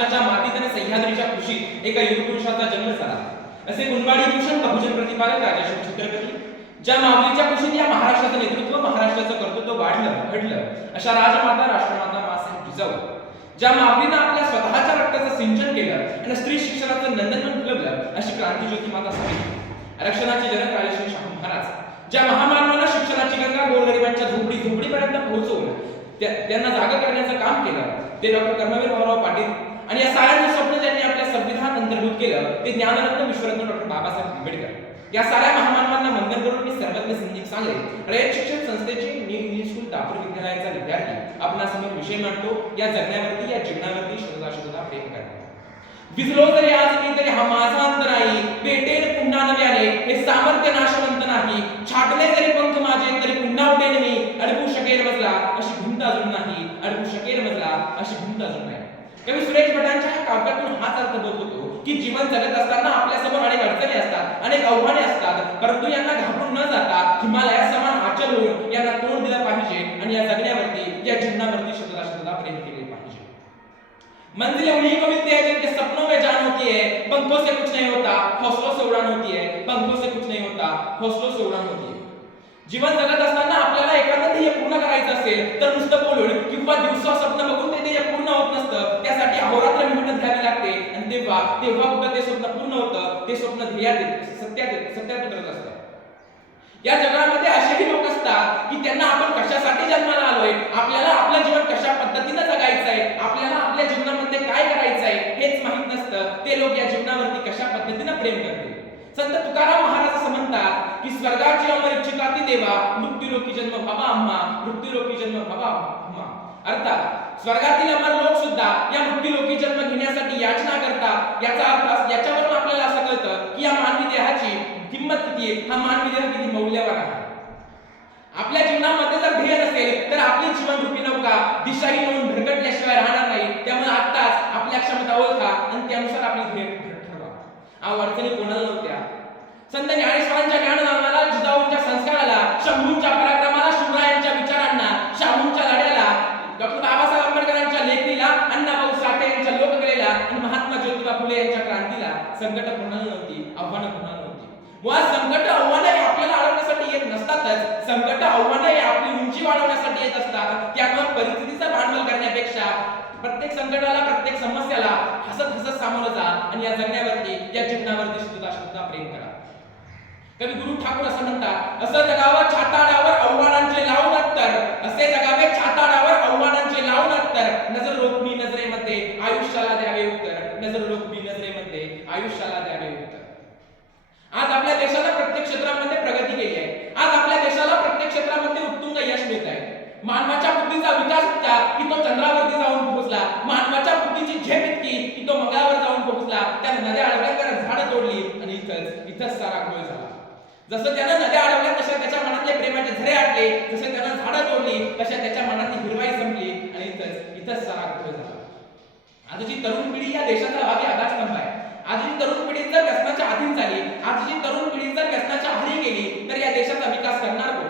महाराष्ट्राच्या मातीत आणि सह्याद्रीच्या कुशीत एका युगपुरुषाचा जन्म झाला. असे गुणवाडी भूषण बहुजन प्रतिपादक राजाशाहू छत्रपती, ज्या माऊलीच्या कुशीत या महाराष्ट्राचं नेतृत्व, महाराष्ट्राचं कर्तृत्व वाढलं घडलं अशा राजमाता राष्ट्रमाता मासाहेब जिजाऊ, ज्या माऊलीनं आपल्या स्वतःच्या रक्ताचं सिंचन केलं आणि स्त्री शिक्षणाचं नंदनवन फुलवलं अशी क्रांतिज्योती माता सावित्री, आरक्षणाचे जनक राजश्री शाहू महाराज, ज्या महामानवाला शिक्षणाची गंगा गोरगरिबांच्या झोपडीपर्यंत पोहोचवून त्यांना जागा करण्याचं काम केलं, ते डॉक्टर कर्मवीर भाऊराव पाटील. आणि या साऱ्यांचं स्वप्न ज्यांनी आपल्या संविधानात अंतर्भूत केलं ते ज्ञानरत्न विश्वरत्न डॉक्टर बाबासाहेब आंबेडकर. या साऱ्या महामानवांना वंदन करून मी सर्वज्ञ संदीप सांगले, रयत शिक्षण संस्थेचे निस्कूल दापूर विद्यालयाचा विद्यार्थी आपणासमोर विषय मांडतो. या जगण्यावरती, या जीवनावरती शोधा प्रेम करा. विजलो जरी आज मी तरी हा माझा अंत नाही, पेटेल पुन्हा नव्याने हे सामर्थ्य नाशवंत नाही, छाटले जरी पंख माझे तरी पुन्हा उडेन मी, अडकू शकेल मजला अशी भिंत अजून नाही, अडकू शकेल मजला अशी भिंत अजून नाही. कवी सुरेश भटांच्या या काव्यातून हाच अर्थ बोध होतो की जीवन जगत असताना आपल्या समोर अनेक अडचणी असतात, अनेक आव्हाने असतात, परंतु यांना घाबरून न जाता हिमालयासमान आचल होऊन यांना तोंड दिलं पाहिजे आणि या जगण्यावरती, या जीवनावरती शतदा प्रेम केले पाहिजे. मंजिलें उन्हीं को मिलती है जिनके सपनों में जान होती है, पंखों से कुछ नहीं होता हौसलों से उड़ान होती है, पंखों से कुछ नहीं होता हौसलों से उड़ान होती है. जीवन जगत असताना आपल्याला एखादं ध्येय पूर्ण करायचं असेल तर नुसतं बोलून किंवा दिवसा स्वप्न बघून ते ध्येय पूर्ण होत नसतं. त्यासाठी अहोरात्र मेहनत घ्यावी लागते आणि तेव्हा कुठं ते स्वप्न पूर्ण होतं, ते स्वप्न ध्येयात सत्यात उतरत असतं. या जगामध्ये असेही लोक असतात की त्यांना आपण कशासाठी जन्माला आलोय, आपल्याला आपलं जीवन कशा पद्धतीने जगायचं आहे, आपल्याला आपल्या जीवनामध्ये काय करायचं आहे हेच माहित नसतं. ते लोक या जीवनावरती कशा पद्धतीने प्रेम करतील. संत तुकाराम महाराज असं म्हणतात की स्वर्गाची अमर इच्छिता ती देवा, मृत्यूलोकी जन्म व्हावा आम्हा, मृत्यूलोकी जन्म व्हावा आम्हा. अर्थात स्वर्गातील अमर लोक सुद्धा या मृत्यूलोकी जन्म घेण्यासाठी याचना करतात. याचा अर्थ याच्यावरून आपल्याला असं कळतं की या मानवी देहाची किंमत किती आहे, हा मानवी देह किती मौल्यवान आहे. आपल्या जीवनामध्ये जर ध्येय नसेल तर आपली जीवन रूपी नौका दिशाहीन होऊन भरकटल्याशिवाय राहणार नाही. त्यामुळे आत्ताच आपल्या क्षमता ओळखा आणि त्यानुसार आपली ध्येय ठरवा. अडचणी कोणाला नव्हत्या. संत ज्ञानेश्वरांच्या ज्ञानदानाला, जिजाऊंच्या संस्काराला, शंभूंच्या पराक्रमाला, शिवरायांच्या विचारांना, शाहूंच्या लढ्याला, डॉक्टर बाबासाहेब आंबेडकरांच्या लेखणीला, अण्णाभाऊ साठे यांच्या लोककलेला आणि महात्मा ज्योतिबा फुले यांच्या क्रांतीला संकट कोणाला नव्हती, आव्हानं कोणाला नव्हती. मुळात संकट आव्हानं हे आपल्याला अडवण्यासाठी येत नसतातच, संकट आव्हानं हे आपली उंची वाढवण्यासाठी येत असतात. त्यामुळे परिस्थितीचं भांडवल करण्यापेक्षा प्रत्येक संकटाला, प्रत्येक समस्याला हसत सामोरं जा आणि या जगण्यावरती, या जीवनावरती सुद्धा प्रेम करा. कवी गुरु ठाकूर असं म्हणतात, असं जगावं छाताडावर आव्हानांचे लावून अत्तर, असे जगावे छाताडावर आव्हानांचे लावून अत्तर, नजर रोखणी नजरेमध्ये आयुष्याला द्यावे उत्तर, नजर रोखणी नजरेमध्ये आयुष्याला द्यावे उत्तर. आज आपल्या देशाला प्रत्येक क्षेत्रामध्ये प्रगती केली आहे. आज आपल्या देशाला प्रत्येक क्षेत्रामध्ये उत्तुंग यश मिळत आहे. मानवाच्या बुद्धीचा विकास इतका की तो चंद्रावरती जाऊन पोहोचला, मानवाच्या बुद्धीची झेप इतकी की तो मंगळावर जाऊन पोहोचला. त्याने नद्या अडवल्या, त्याने झाडं तोडली आणि इथंच सारा घोळ झाला. जसं त्यानं नद्या अडवल्या तशा त्याच्या मनातले प्रेमाचे झरे आटले, जसं त्यानं झाडं तोडली तशा त्याच्या मनातली हिरवाई संपली आणि इथंच सारा घोळ झाला. आजची तरुण पिढी या देशाचा भावी आधारस्तंभ आहे. आजची तरुण पिढी जर व्यसनाच्या अधीन झाली, आजची तरुण पिढी जर व्यसनाच्या आहारी गेली तर या देशाचा विकास करणार कोण?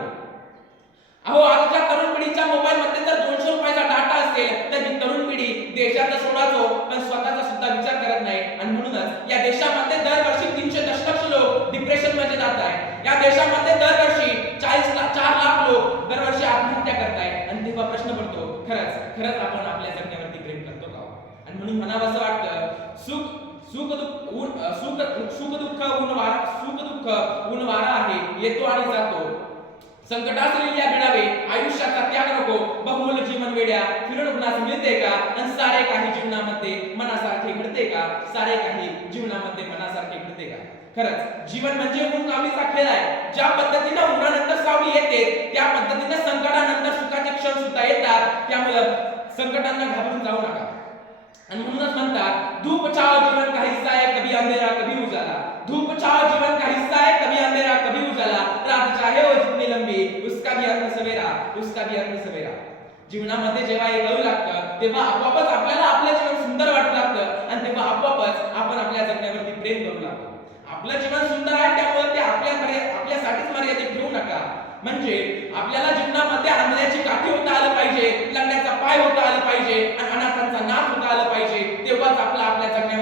अहो, आजच्या तरुण पिढीच्या मोबाईल मध्ये जर 200 रुपयाचा डाटा असेल तर ही तरुण पिढी देशाचा सोडाचो पण स्वतःचा सुद्धा विचार करत नाही. आणि म्हणूनच या देशामध्ये दरवर्षी 300 दशलक्ष लोक डिप्रेशन मध्ये जात आहेत. या देशामध्ये दरवर्षी 4 लाख लोक दरवर्षी आत्महत्या करतायत. आणि तेव्हा प्रश्न पडतो, खरंच आपण आपल्या जगण्यावरती प्रेम करतो का? आणि म्हणून म्हणावं असं वाटतं, सुख दुःख ऊन वारा आहे, येतो आणि जातो. संकटात लिहिल्या भिडावे, आयुष्याचा त्याग नको, बहुमूल्य जीवन वेड्या, फिरून कुणास मिळते का? आणि सारे काही जीवनामध्ये मनासारखे घडते का? सारे काही जीवनामध्ये मनासारखे घडते का? खरंच जीवन म्हणजे ऊन कावलीचा खेळ आहे. ज्या पद्धतीने उन्हानंतर सावली येते त्या पद्धतीने संकटानंतर सुखाचे क्षण सुद्धा येतात. त्यामुळे संकटांना घाबरून जाऊ नका. आणि म्हणूनच म्हणतात, धूप छाव जीवन का हिस्सा है, कभी अंधेरा कभी उजाला. धूप छाव जीवन का हिस्सा है, कभी अंधेरा कभी उजाला. रात चाहे हो जितनी लंबी, उसका भी अंत सवेरा. जीवनामध्ये जेव्हा हे कळू लागतं तेव्हा आपोआपच आपल्याला आपलं जीवन सुंदर वाटू लागतं आणि तेव्हा आपोआपच आपण आपल्या जगण्यावरती प्रेम करू लागतो. आपलं जीवन सुंदर आहे त्यामुळे ते आपल्यासाठीच मर्यादित ठेवू नका. म्हणजे आपल्याला जीवनामध्ये आनंदाची काठी होता आलं पाहिजे, लग्नाचा पाय होता आलं पाहिजे आणि अनाथांचा नाथ होता आलं पाहिजे. तेव्हाच जगण्यावर